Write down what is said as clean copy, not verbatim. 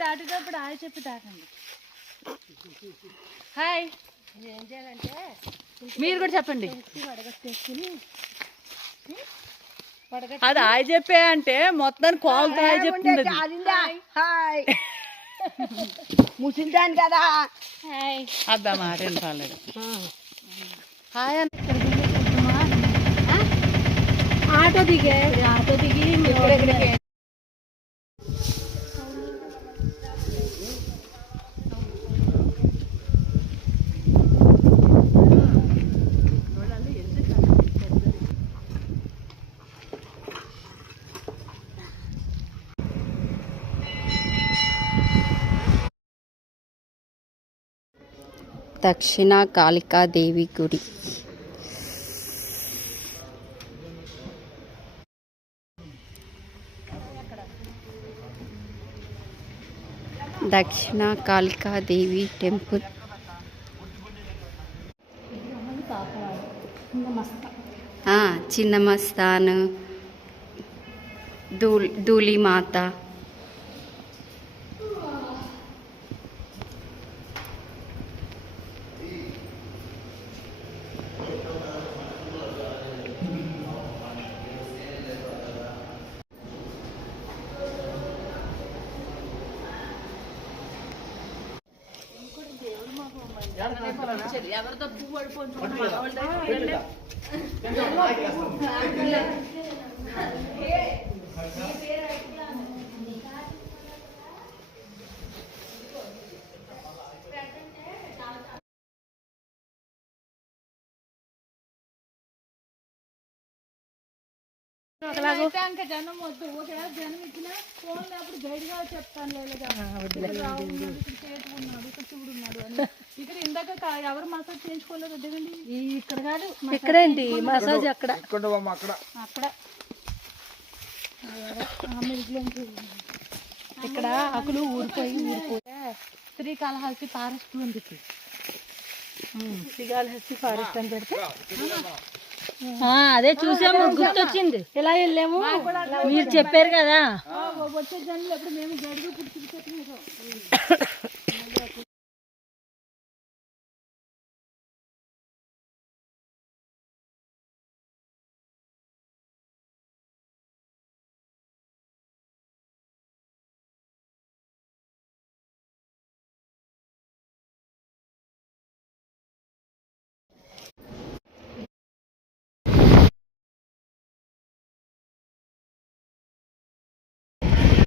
దాటేటప్పుడు hi చెప్పి దాటండి. Hi. ఏం చేయాలంటే మీరు కూడా చెప్పండి. అది హాయ్ చెప్పే అంటే మొత్తాన్ని కోళ్ళతో హాయ్ చెప్తుంది. హాయ్ ముసిందాను కదా. హాయ్ అబ్బా మాట వినపాలేదు. హాయ్ అంటే ఆటో దిగి దక్షిణ కాళికాదేవి గుడి. దక్షిణ కాళికాదేవి టెంపుల్. చిన్న మస్తాన్, ధూళిమాత. ఎవరితో పువ్వు పడిపోతుంది. జనం వద్దు. ఒకవేళ జనం ఇచ్చిన ఫోన్ లేకపోతే గైడ్గా చెప్తాను. లేదా ఉన్నాడు, ఇక్కడ చూడు ఉన్నాడు అని. ఇక్కడ ఇందాక ఎవరు మసాజ్ చేయించుకోలేదు. అదేనండి ఇక్కడ కాదు, ఇక్కడేంటి మసాజ్. అక్కడ ఇక్కడ ఆకులు ఊరిపోయి శ్రీకాళహస్తి ఫారెస్ట్ ఉంది. శ్రీకాళహస్తి ఫారెస్ట్ అని పెడితే అదే చూసాము, గుర్తొచ్చింది. ఇలా వెళ్ళాము, మీరు చెప్పారు కదా. వచ్చే జన్మలో ఎప్పుడు మేము గడుగు పుట్టి